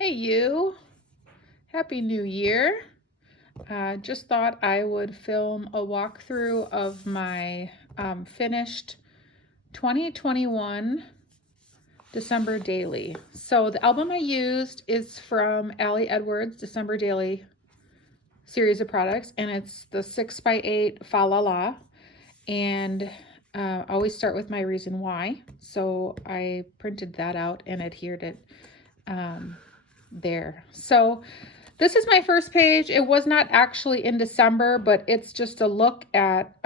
Hey you, Happy New Year. Just thought I would film a walkthrough of my finished 2021 December Daily. So the album I used is from Elle December Daily series of products, and it's the 6x8 Fa La La. And I always start with my reason why. So I printed that out and adhered it there. So this is my first page. It was not actually in December, but it's just a look at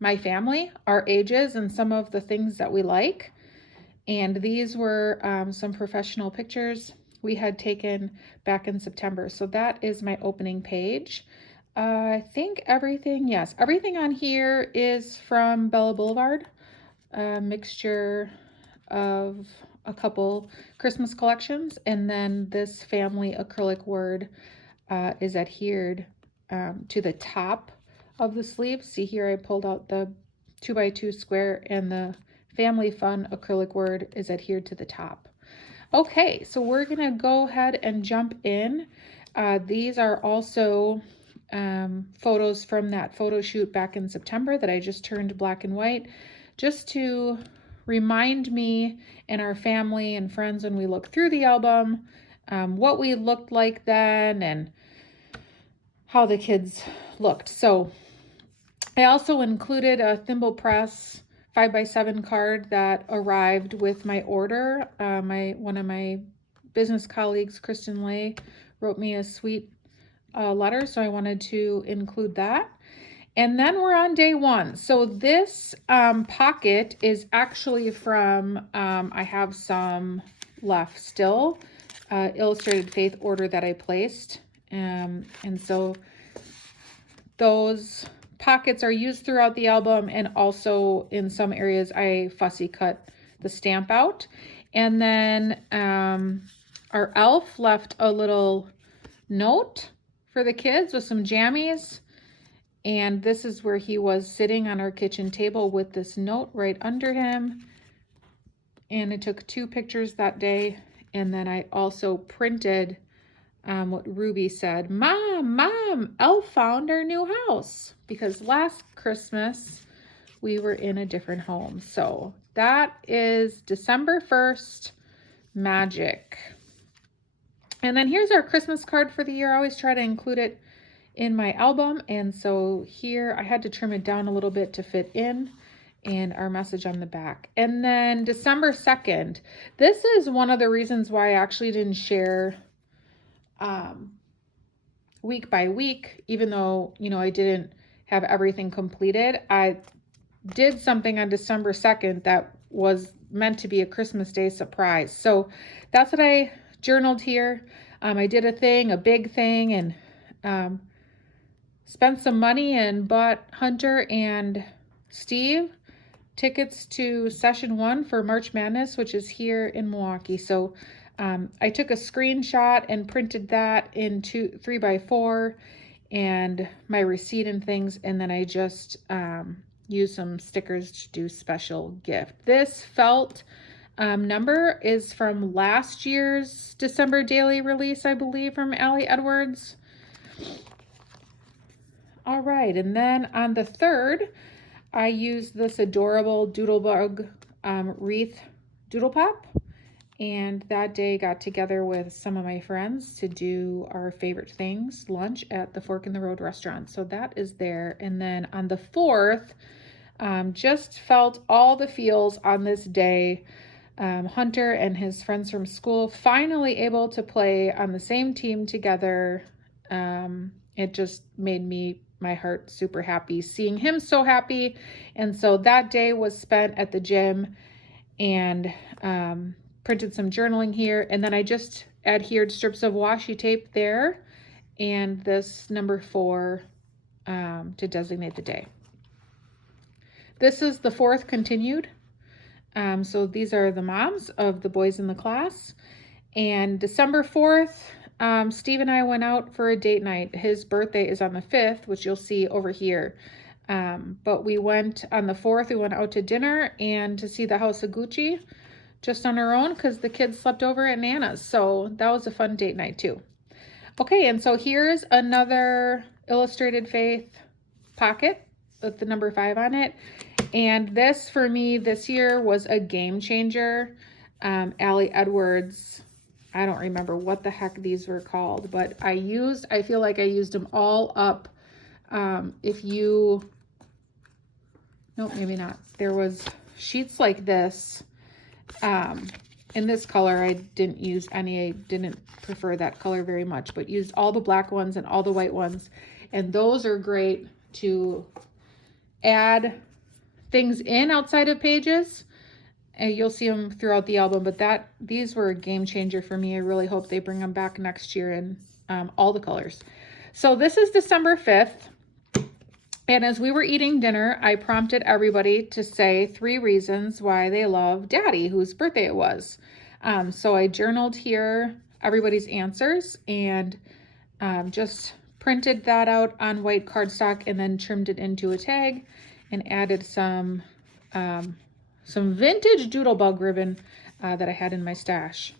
my family, our ages, and some of the things that we like. And these were some professional pictures we had taken back in September. So that is my opening page. I think everything on here is from Blvd, a mixture of a couple Christmas collections, and then this family acrylic word is adhered to the top of the sleeve. See here, I pulled out the 2x2 square, and the family fun acrylic word is adhered to the top. Okay, so we're gonna go ahead and jump in. These are also photos from that photo shoot back in September that I just turned black and white, just to remind me and our family and friends when we look through the album, what we looked like then and how the kids looked. So I also included a Thimble Press 5x7 card that arrived with my order. One of my business colleagues, Kristen Lay, wrote me a sweet letter, so I wanted to include that. And then we're on day one. So this pocket is actually from, I have some left still, Illustrated Faith order that I placed. And so those pockets are used throughout the album, and also in some areas I fussy cut the stamp out. And then our elf left a little note for the kids with some jammies. And this is where he was sitting on our kitchen table with this note right under him. And I took 2 pictures that day. And then I also printed what Ruby said, Mom, Elle found our new house. Because last Christmas, we were in a different home. So that is December 1st, magic. And then here's our Christmas card for the year. I always try to include it in my album, and so here I had to trim it down a little bit to fit in, and our message on the back. And then December 2nd, this is one of the reasons why I actually didn't share week by week, even though, I didn't have everything completed. I did something on December 2nd that was meant to be a Christmas Day surprise. So that's what I journaled here. I did a big thing, and spent some money and bought Hunter and Steve tickets to session 1 for March Madness, which is here in Milwaukee. So I took a screenshot and printed that in 3x4 and my receipt and things, and then I just used some stickers to do special gift. This felt number is from last year's December daily release, I believe, from Elle. All right, and then on the 3rd, I used this adorable Doodlebug wreath doodle pop, and that day got together with some of my friends to do our favorite things, lunch at the Fork in the Road restaurant. So that is there. And then on the 4th, just felt all the feels on this day. Hunter and his friends from school finally able to play on the same team together. It just made my heart super happy, seeing him so happy. And so that day was spent at the gym, and printed some journaling here. And then I just adhered strips of washi tape there, and this number 4 to designate the day. This is the 4th continued. So these are the moms of the boys in the class. And December 4th, Steve and I went out for a date night. His birthday is on the 5th, which you'll see over here. But we went on the 4th, we went out to dinner and to see the House of Gucci, just on her own because the kids slept over at Nana's. So that was a fun date night too. Okay, and so here's another Illustrated Faith pocket with the number 5 on it. And this for me this year was a game changer. Elle Edwards, I don't remember what the heck these were called, but I feel like I used them all up. No, maybe not. There was sheets like this. In this color, I didn't use any. I didn't prefer that color very much, but used all the black ones and all the white ones. And those are great to add things in outside of pages. And you'll see them throughout the album, but these were a game changer for me. I really hope they bring them back next year in all the colors. So this is December 5th. And as we were eating dinner, I prompted everybody to say 3 reasons why they love Daddy, whose birthday it was. So I journaled here everybody's answers and just printed that out on white cardstock and then trimmed it into a tag and added some vintage Doodlebug ribbon that I had in my stash.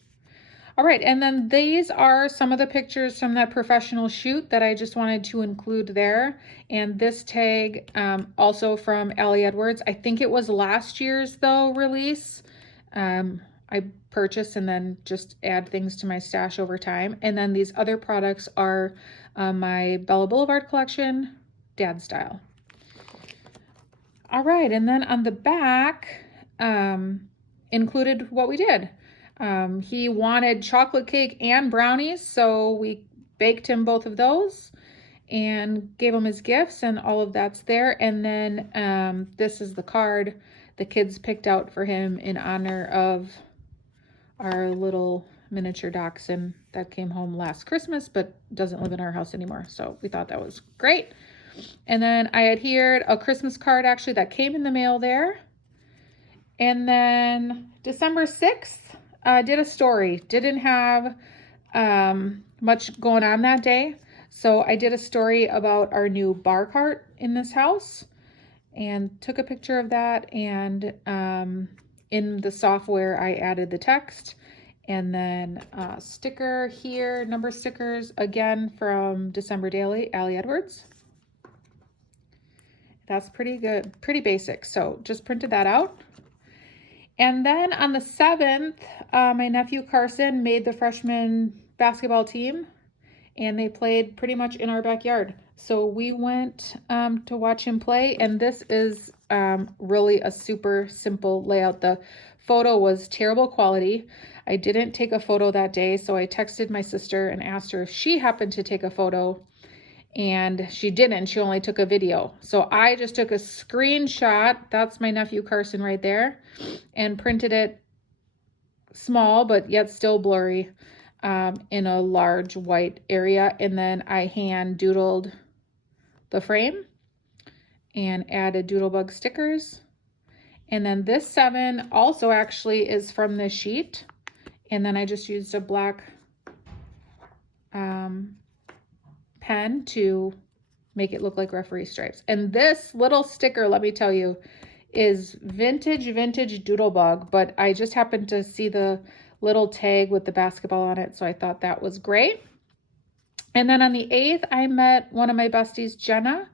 All right, and then these are some of the pictures from that professional shoot that I just wanted to include there. And this tag also from Elle Edwards. I think it was last year's though release. I purchase and then just add things to my stash over time. And then these other products are my Bella Boulevard collection, Dad Style. All right, and then on the back, included what we did. He wanted chocolate cake and brownies, so we baked him both of those and gave him his gifts, and all of that's there. And then this is the card the kids picked out for him in honor of our little miniature dachshund that came home last Christmas but doesn't live in our house anymore. So we thought that was great. And then I adhered a Christmas card actually that came in the mail there. And then December 6th, did a story. Didn't have much going on that day. So I did a story about our new bar cart in this house and took a picture of that. And in the software, I added the text. And then sticker here, number stickers, again from December Daily, Elle Edwards. That's pretty good, pretty basic. So just printed that out. And then on the 7th, my nephew Carson made the freshman basketball team, and they played pretty much in our backyard. So we went to watch him play, and this is really a super simple layout. The photo was terrible quality. I didn't take a photo that day, so I texted my sister and asked her if she happened to take a photo, and she didn't. She only took a video. So I just took a screenshot. That's my nephew Carson right there, and printed it small but yet still blurry in a large white area. And then I hand doodled the frame and added Doodlebug stickers. And then this 7 also actually is from this sheet. And then I just used a black pen to make it look like referee stripes. And this little sticker, let me tell you, is vintage Doodlebug, but I just happened to see the little tag with the basketball on it, so I thought that was great. And then on the 8th, I met one of my besties, Jenna,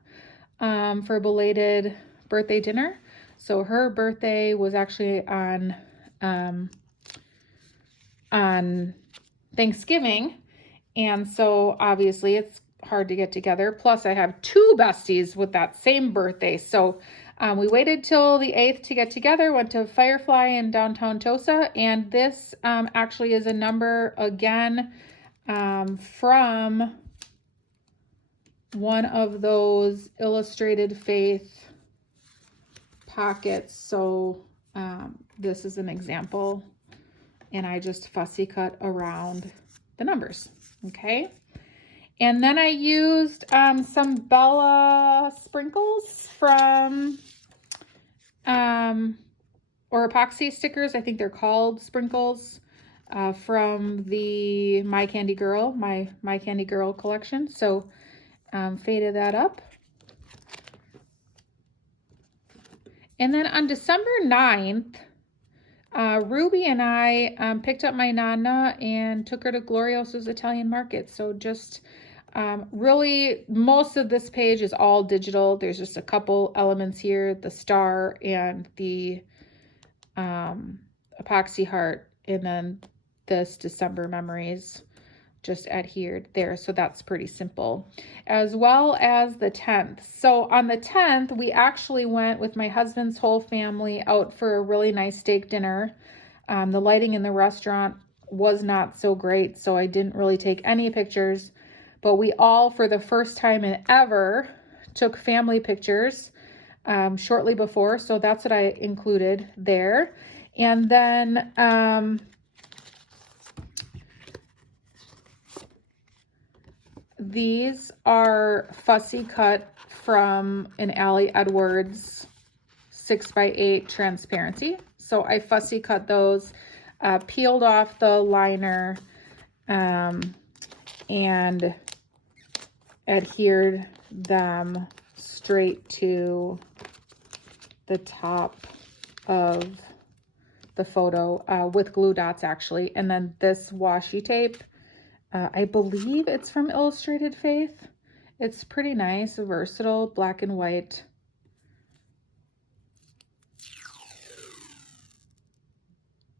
for a belated birthday dinner. So her birthday was actually on Thanksgiving, and so obviously it's hard to get together. Plus I have 2 besties with that same birthday. So we waited till the 8th to get together, went to Firefly in downtown Tosa. And this actually is a number again from one of those Illustrated Faith pockets. So this is an example, and I just fussy cut around the numbers. Okay. And then I used some Bella sprinkles from, or epoxy stickers, I think they're called sprinkles, from the My Candy Girl collection. So faded that up. And then on December 9th, Ruby and I picked up my Nana and took her to Glorioso's Italian Market. So just really, most of this page is all digital. There's just a couple elements here, the star and the epoxy heart, and then this December memories just adhered there. So that's pretty simple, as well as the 10th. So on the 10th, we actually went with my husband's whole family out for a really nice steak dinner. The lighting in the restaurant was not so great, so I didn't really take any pictures, but we all, for the first time in ever, took family pictures shortly before. So that's what I included there. And then these are fussy cut from an Elle Edwards 6x8 transparency. So I fussy cut those, peeled off the liner, and adhered them straight to the top of the photo with glue dots actually. And then this washi tape, I believe it's from Illustrated Faith. It's pretty nice, versatile, black and white.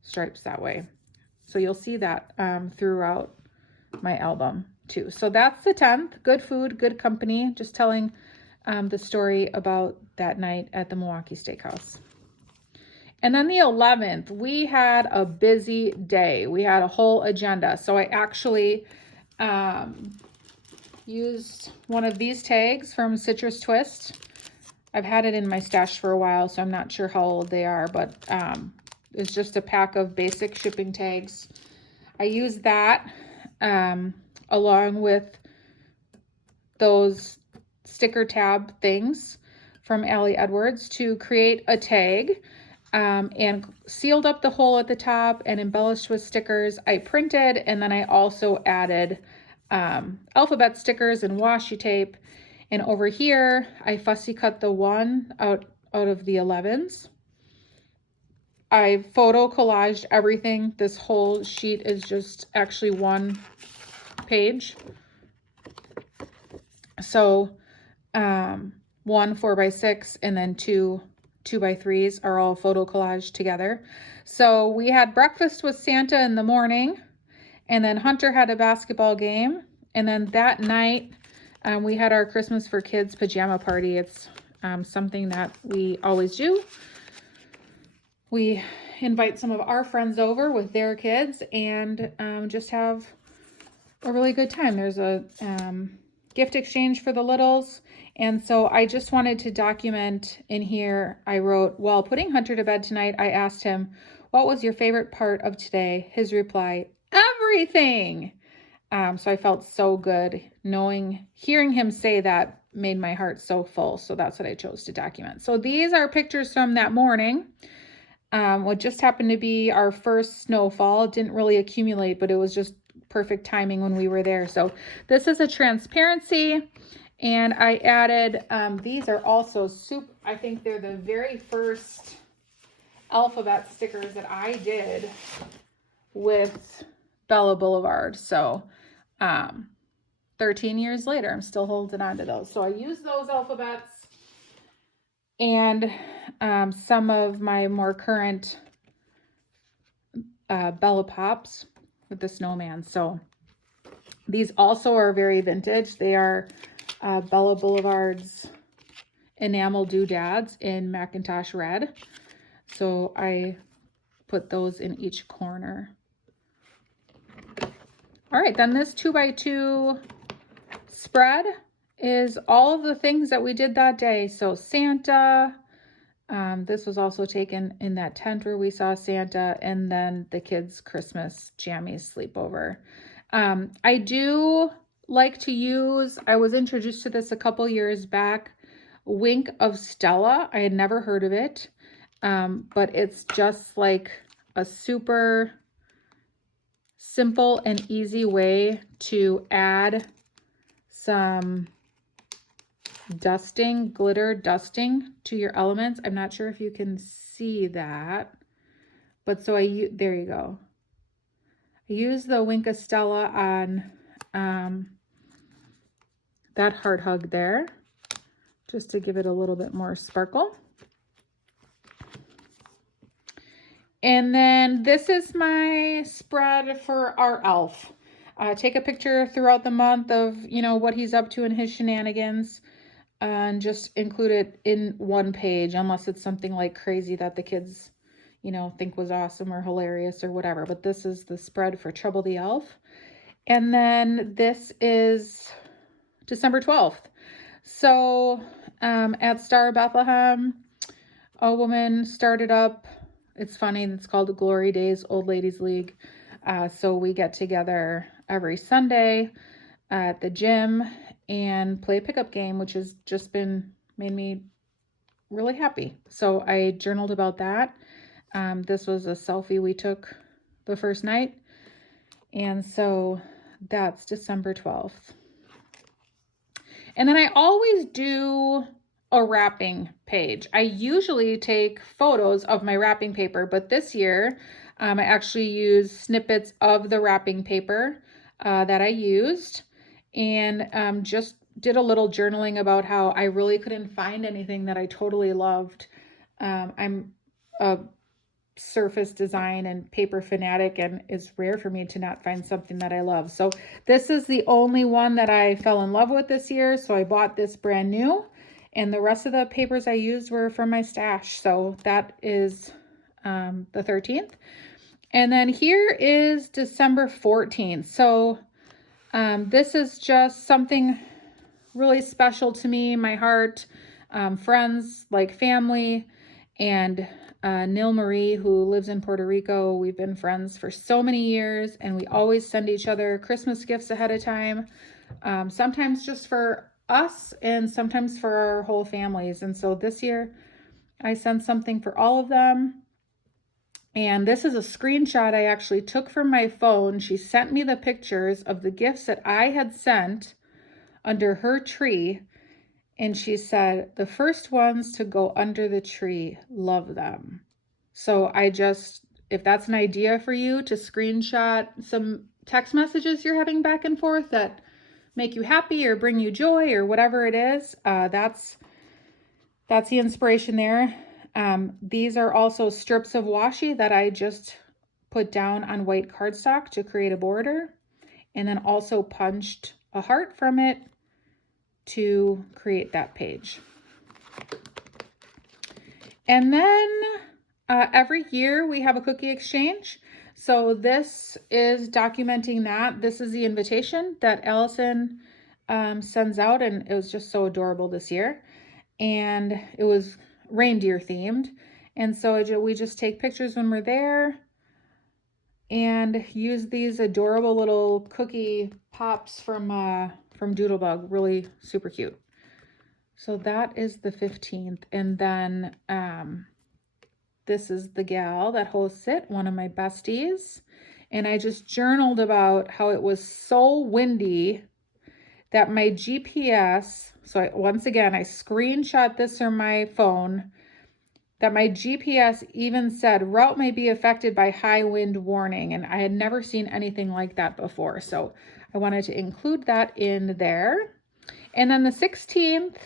Stripes that way. So you'll see that throughout my album too. So that's the 10th. Good food, good company. Just telling the story about that night at the Milwaukee Steakhouse. And then the 11th, we had a busy day. We had a whole agenda. So I actually used one of these tags from Citrus Twist. I've had it in my stash for a while, so I'm not sure how old they are, but it's just a pack of basic shipping tags. I used that along with those sticker tab things from Elle Edwards to create a tag. And sealed up the hole at the top and embellished with stickers. I printed, and then I also added alphabet stickers and washi tape. And over here, I fussy cut the one out of the 11s. I photo collaged everything. This whole sheet is just actually one page. So one 4x6 and then two 2x3s are all photo collaged together. So we had breakfast with Santa in the morning, and then Hunter had a basketball game. And then that night, we had our Christmas for Kids pajama party. It's something that we always do. We invite some of our friends over with their kids and just have a really good time. There's a gift exchange for the littles. And so I just wanted to document in here, I wrote, while putting Hunter to bed tonight, I asked him, what was your favorite part of today? His reply, everything. So I felt so good hearing him say that made my heart so full. So that's what I chose to document. So these are pictures from that morning. What just happened to be our first snowfall. It didn't really accumulate, but it was just perfect timing when we were there. So this is a transparency. And I added, these are also I think they're the very first alphabet stickers that I did with Bella Boulevard. So 13 years later, I'm still holding on to those. So I used those alphabets and some of my more current Bella Pops with the snowman. So these also are very vintage. They are Bella Boulevard's enamel doodads in Macintosh red. So I put those in each corner. All right, then this 2x2 spread is all of the things that we did that day. So Santa, this was also taken in that tent where we saw Santa, and then the kids' Christmas jammies sleepover. I do like to use, I was introduced to this a couple years back, Wink of Stella. I had never heard of it, but it's just like a super simple and easy way to add some glitter dusting to your elements. I'm not sure if you can see that, But so there you go. I use the Wink of Stella on that heart hug there, just to give it a little bit more sparkle. And then this is my spread for our elf. Take a picture throughout the month of, what he's up to in his shenanigans, and just include it in one page, unless it's something like crazy that the kids, think was awesome or hilarious or whatever. But this is the spread for Trouble the Elf. And then this is December 12th. So at Star of Bethlehem, a woman started up, it's funny, it's called the Glory Days Old Ladies League. So we get together every Sunday at the gym and play a pickup game, which has just made me really happy. So I journaled about that. This was a selfie we took the first night. And so that's December 12th. And then I always do a wrapping page. I usually take photos of my wrapping paper, but this year I actually used snippets of the wrapping paper that I used, and just did a little journaling about how I really couldn't find anything that I totally loved. I'm a surface design and paper fanatic, and it's rare for me to not find something that I love. So this is the only one that I fell in love with this year, so I bought this brand new, and the rest of the papers I used were from my stash. So that is the 13th. And then here is December 14th. So this is just something really special to me, my heart, friends, like family, and Nil Marie, who lives in Puerto Rico. We've been friends for so many years, and we always send each other Christmas gifts ahead of time, sometimes just for us and sometimes for our whole families. And so this year I sent something for all of them. And this is a screenshot I actually took from my phone. She sent me the pictures of the gifts that I had sent under her tree. And she said, the first ones to go under the tree, love them. So if that's an idea for you to screenshot some text messages you're having back and forth that make you happy or bring you joy or whatever it is, that's the inspiration there. These are also strips of washi that I just put down on white cardstock to create a border, and then also punched a heart from it to create that page. And then every year we have a cookie exchange. So this is documenting that. This is the invitation that Allison sends out, and it was just so adorable this year. And it was reindeer themed. And so we just take pictures when we're there and use these adorable little cookie pops from Doodlebug. Really super cute. So that is the 15th. And then this is the gal that hosts it, one of my besties. And I just journaled about how it was so windy that my GPS, once again, I screenshot this from my phone, that my GPS even said route may be affected by high wind warning. And I had never seen anything like that before. So I wanted to include that in there. And then the 16th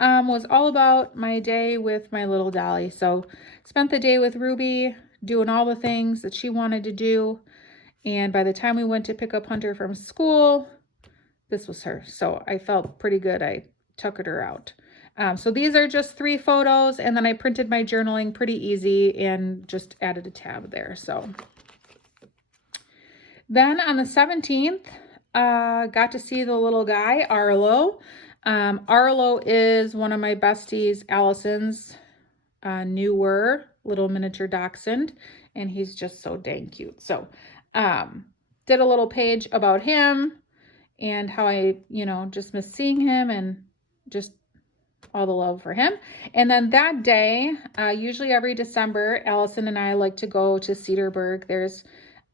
was all about my day with my little Dolly. So spent the day with Ruby doing all the things that she wanted to do. And by the time we went to pick up Hunter from school, this was her. So I felt pretty good. I tuckered her out. So these are just 3 photos, and then I printed my journaling pretty easy and just added a tab there. So then on the 17th, got to see the little guy, Arlo. Arlo is one of my besties, Allison's newer little miniature dachshund, and he's just so dang cute. So did a little page about him and how I, just miss seeing him and just all the love for him. And then that day, usually every December, Allison and I like to go to Cedarburg.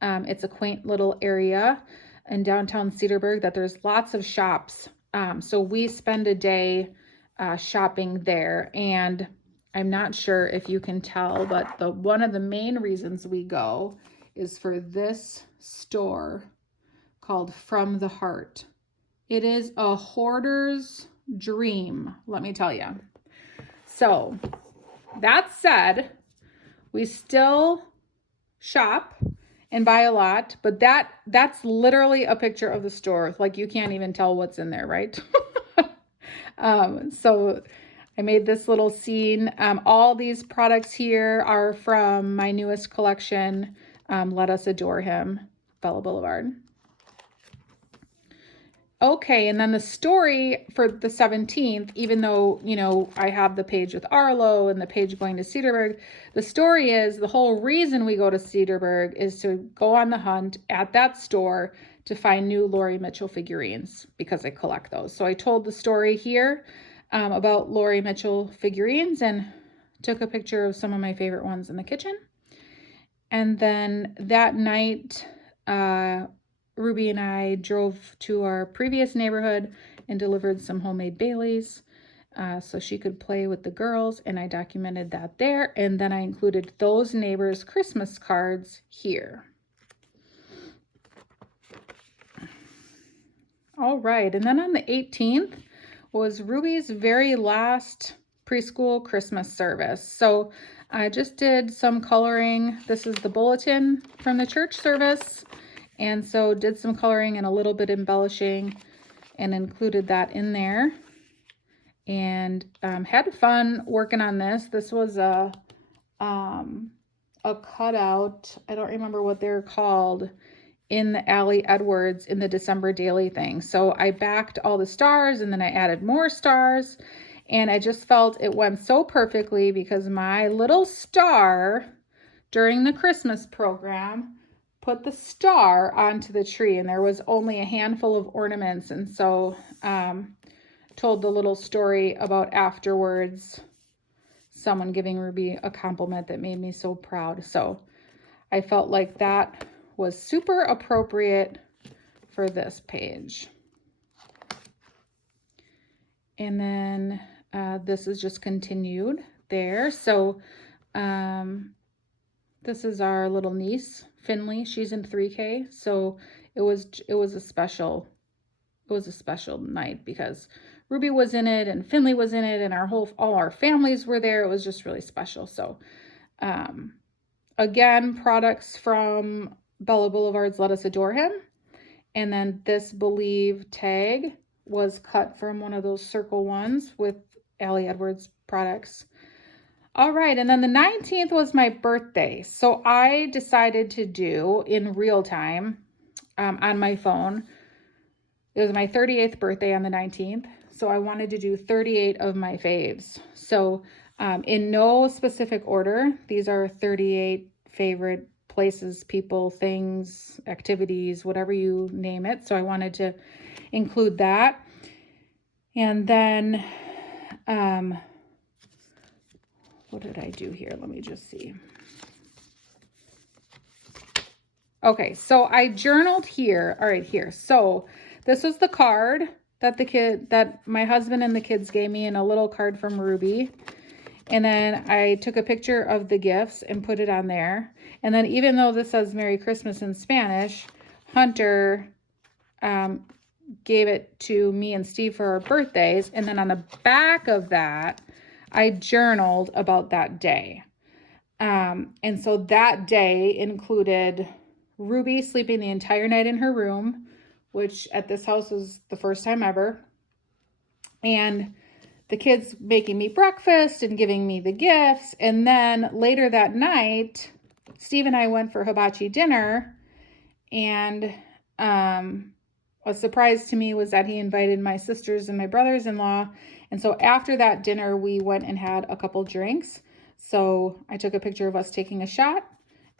It's a quaint little area in downtown Cedarburg that there's lots of shops. So we spend a day shopping there. And I'm not sure if you can tell, but one of the main reasons we go is for this store called From the Heart. It is a hoarder's dream, let me tell you. So that said, we still shop and buy a lot, but that's literally a picture of the store. Like, you can't even tell what's in there, right? So I made this little scene. All these products here are from my newest collection, Let Us Adore Him, Bella Boulevard. Okay, and then the story for the 17th, even though, you know, I have the page with Arlo and the page going to Cedarburg, the story is the whole reason we go to Cedarburg is to go on the hunt at that store to find new Laurie Mitchell figurines, because I collect those. So I told the story here about Laurie Mitchell figurines and took a picture of some of my favorite ones in the kitchen. And then that night, Ruby and I drove to our previous neighborhood and delivered some homemade Baileys so she could play with the girls, and I documented that there. And then I included those neighbors' Christmas cards here. All right, and then on the 18th was Ruby's very last preschool Christmas service. So I just did some coloring. This is the bulletin from the church service. And so did some coloring and a little bit embellishing and included that in there. And had fun working on this. This was a cutout. I don't remember what they're called, in the Elle Edwards in the December daily thing. So I backed all the stars and then I added more stars. And I just felt it went so perfectly because my little star during the Christmas program put the star onto the tree, and there was only a handful of ornaments. And so told the little story about afterwards someone giving Ruby a compliment that made me so proud. So I felt like that was super appropriate for this page. And then this is just continued there. So this is our little niece, Finley. She's in 3K. So it was a special night because Ruby was in it and Finley was in it and all our families were there. It was just really special. So again, products from Bella Boulevard's Let Us Adore Him. And then this Believe tag was cut from one of those circle ones with Elle Edwards products. All right, and then the 19th was my birthday. So I decided to do in real time on my phone. It was my 38th birthday on the 19th. So I wanted to do 38 of my faves. So in no specific order, these are 38 favorite places, people, things, activities, whatever you name it. So I wanted to include that. And then what did I do here? Let me just see. Okay, so I journaled here. All right, here. So this was the card that my husband and the kids gave me, and a little card from Ruby. And then I took a picture of the gifts and put it on there. And then even though this says Merry Christmas in Spanish, Hunter gave it to me and Steve for our birthdays. And then on the back of that, I journaled about that day. And so that day included Ruby sleeping the entire night in her room, which at this house was the first time ever. And the kids making me breakfast and giving me the gifts. And then later that night, Steve and I went for hibachi dinner. And a surprise to me was that he invited my sisters and my brothers-in-law. And so after that dinner, we went and had a couple drinks. So I took a picture of us taking a shot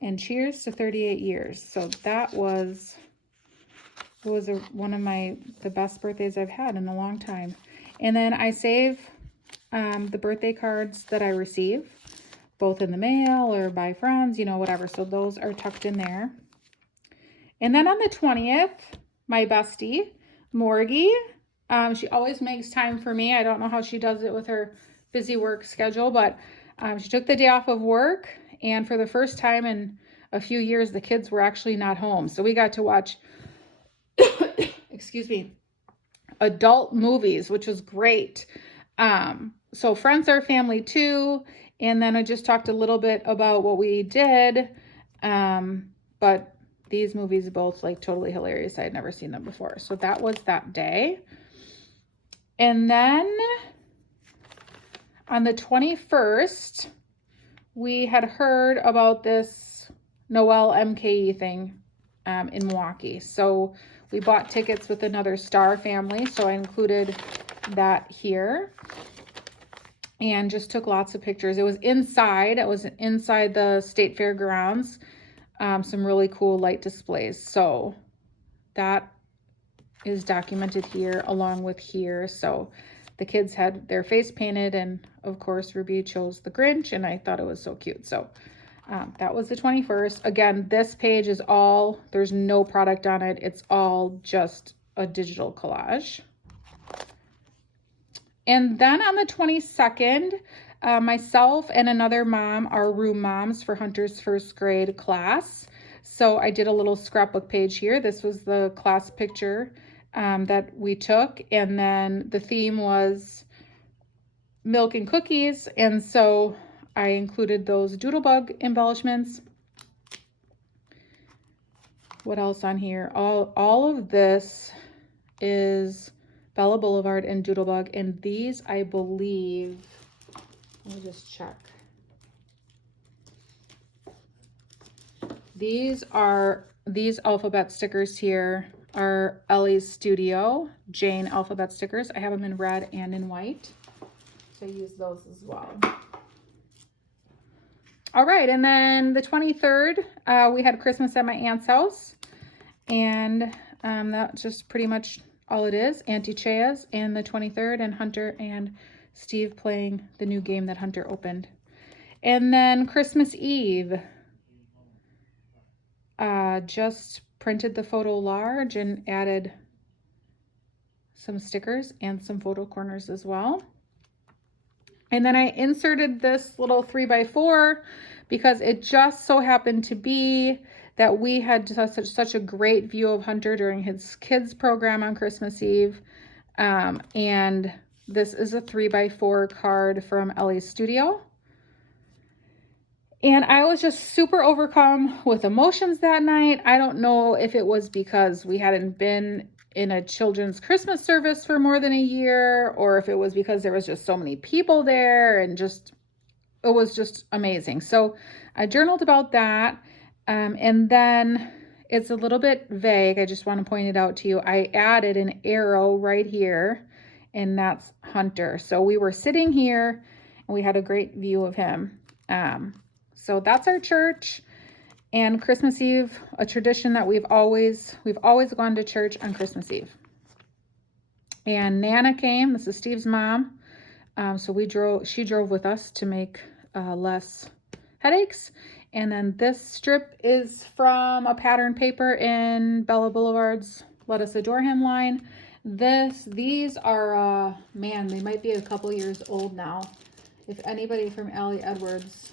and cheers to 38 years. So that was one of the best birthdays I've had in a long time. And then I save the birthday cards that I receive, both in the mail or by friends, whatever. So those are tucked in there. And then on the 20th, my bestie, Morgie, she always makes time for me. I don't know how she does it with her busy work schedule, but She took the day off of work, and for the first time in a few years, the kids were actually not home. So we got to watch, excuse me, adult movies, which was great. So Friends are family too. And then I just talked a little bit about what we did. But these movies are both like totally hilarious. I had never seen them before. So that was that day. And then on the 21st, we had heard about this Noel MKE thing in Milwaukee. So we bought tickets with another Star family. So I included that here and just took lots of pictures. It was inside. It was inside the State Fair grounds. Some really cool light displays. So that is documented here along with here. So the kids had their face painted, and of course Ruby chose the Grinch, and I thought it was so cute. So that was the 21st. Again, this page is all, there's no product on it. It's all just a digital collage. And then on the 22nd, myself and another mom are room moms for Hunter's first grade class. So I did a little scrapbook page here. This was the class picture that we took. And then the theme was milk and cookies. And so I included those Doodlebug embellishments. What else on here? All of this is Bella Boulevard and Doodlebug. And these, I believe, let me just check. These alphabet stickers here are Ellie's Studio Jane alphabet stickers. I have them in red and in white. So I use those as well. All right, and then the 23rd, we had Christmas at my aunt's house. And that's just pretty much all it is. Auntie Chea's and the 23rd, and Hunter and Steve playing the new game that Hunter opened. And then Christmas Eve, just printed the photo large and added some stickers and some photo corners as well. And then I inserted this little 3x4 because it just so happened to be that we had such a great view of Hunter during his kids program on Christmas Eve. And this is a 3x4 card from Ellie's Studio. And I was just super overcome with emotions that night. I don't know if it was because we hadn't been in a children's Christmas service for more than a year, or if it was because there was just so many people there, and it was just amazing. So I journaled about that. And then it's a little bit vague. I just want to point it out to you. I added an arrow right here, and that's Hunter. So we were sitting here and we had a great view of him. So that's our church. And Christmas Eve, a tradition that we've always gone to church on Christmas Eve. And Nana came. This is Steve's mom. So she drove with us to make less headaches. And then this strip is from a pattern paper in Bella Boulevard's Let Us Adore Him line. These are, man, they might be a couple years old now. If anybody from Allie Edwards'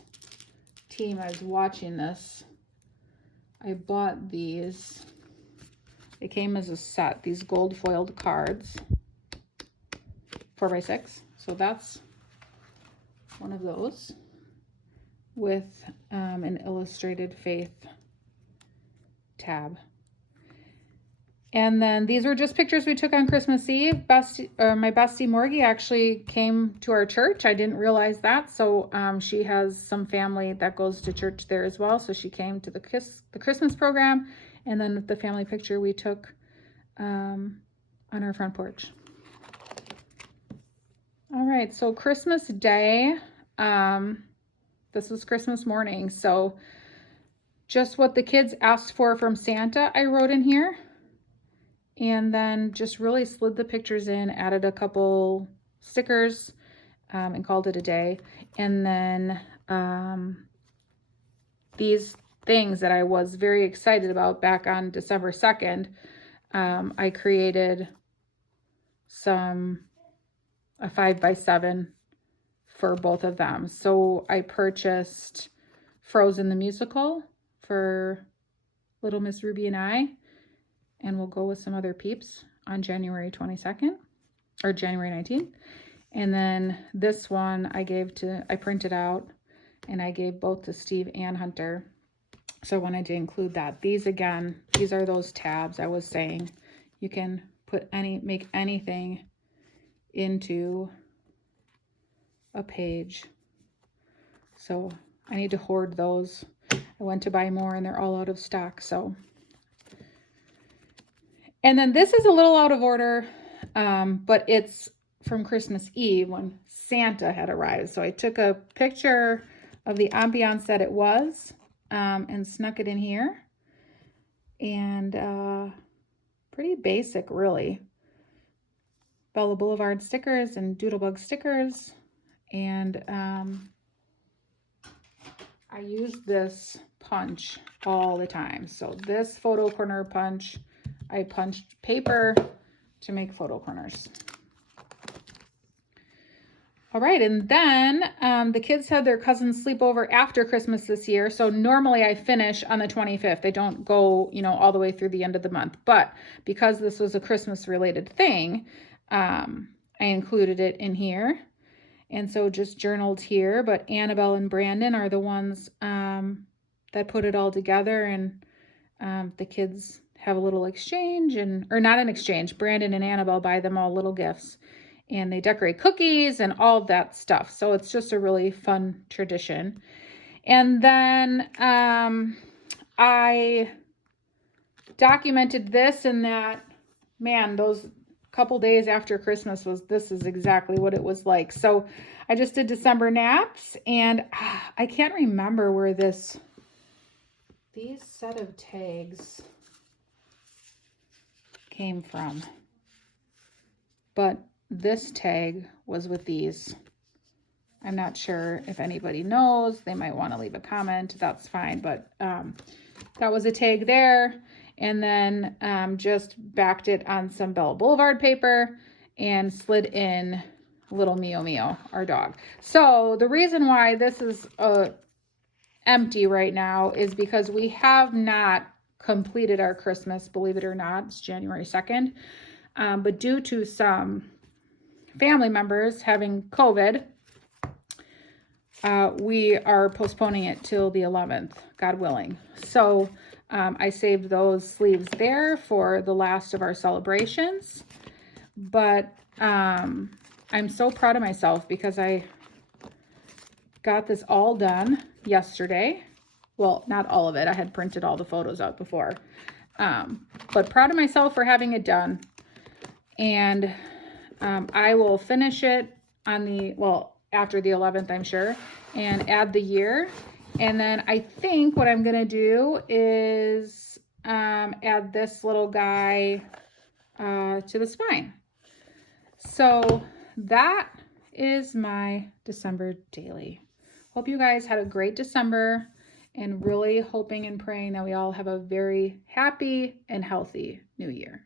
team is watching this, I bought these. It came as a set, these gold foiled cards, 4x6. So that's one of those with an illustrated faith tab. And then these were just pictures we took on Christmas Eve. My bestie Morgie actually came to our church. I didn't realize that. So she has some family that goes to church there as well. So she came to the Christmas program. And then the family picture we took on our front porch. All right, so Christmas Day. This was Christmas morning. So just what the kids asked for from Santa, I wrote in here. And then just really slid the pictures in, added a couple stickers, and called it a day. And then these things that I was very excited about back on December 2nd, I created a 5x7 for both of them. So I purchased Frozen the Musical for Little Miss Ruby and I, and we'll go with some other peeps on January 22nd or January 19th. And then this one I printed out and I gave both to Steve and Hunter. So I wanted to include that. These again, these are those tabs I was saying. You can make anything into a page. So I need to hoard those. I went to buy more and they're all out of stock. So, and then this is a little out of order, but it's from Christmas Eve when Santa had arrived. So I took a picture of the ambiance that it was, and snuck it in here. And pretty basic, really. Bella Boulevard stickers and Doodlebug stickers. And I use this punch all the time. So this photo corner punch, I punched paper to make photo corners. All right, and then the kids had their cousins sleep over after Christmas this year. So normally I finish on the 25th. I don't go, all the way through the end of the month. But because this was a Christmas related thing, I included it in here. And so just journaled here. But Annabelle and Brandon are the ones that put it all together. And the kids have a little exchange, or not an exchange. Brandon and Annabelle buy them all little gifts. And they decorate cookies and all of that stuff. So it's just a really fun tradition. And then I documented this and that. Man, those couple days after Christmas this is exactly what it was like. So I just did December naps, and I can't remember where these set of tags came from. But this tag was with these. I'm not sure if anybody knows. They might want to leave a comment. That's fine. But that was a tag there. And then just backed it on some Bella Boulevard paper and slid in little Mio Mio, our dog. So the reason why this is empty right now is because we have not completed our Christmas, believe it or not. It's January 2nd. But due to some family members having COVID, we are postponing it till the 11th, God willing. So I saved those sleeves there for the last of our celebrations. But I'm so proud of myself because I got this all done yesterday. Well, not all of it. I had printed all the photos out before. But proud of myself for having it done. And I will finish it after the 11th, I'm sure, and add the year. And then I think what I'm going to do is add this little guy to the spine. So that is my December daily. Hope you guys had a great December, and really hoping and praying that we all have a very happy and healthy new year.